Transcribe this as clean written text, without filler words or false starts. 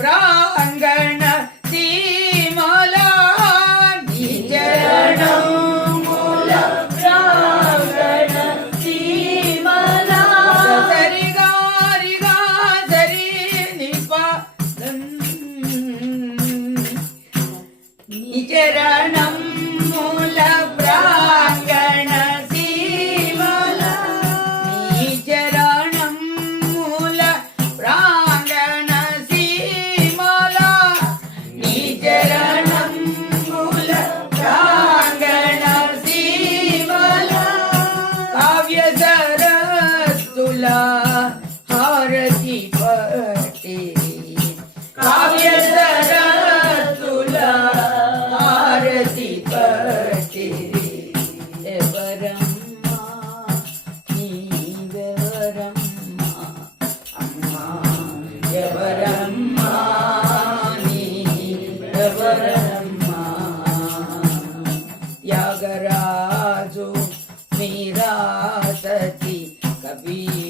ప్రాంగణ సీమలా నీ చరణముల ప్రాంగణ సీమలా సరిగా రిగా సరి నిప నీ చరణముల ప్రాంగణ సీమలా నీ చరణముల ప్రాంగణ సీమలా నీ చరణముల ప్రాంగణ సీమలా కావ్య సరస్సుల హారతి పట్టి కావ్య సరస్సుల హారతి పట్టి ఎవరమ్మా నీవెవరమ్మా అమ్మా ఎవరమ్మా నీవెవరమ్మా త్యాగరాజు మీరా సతి కబీర్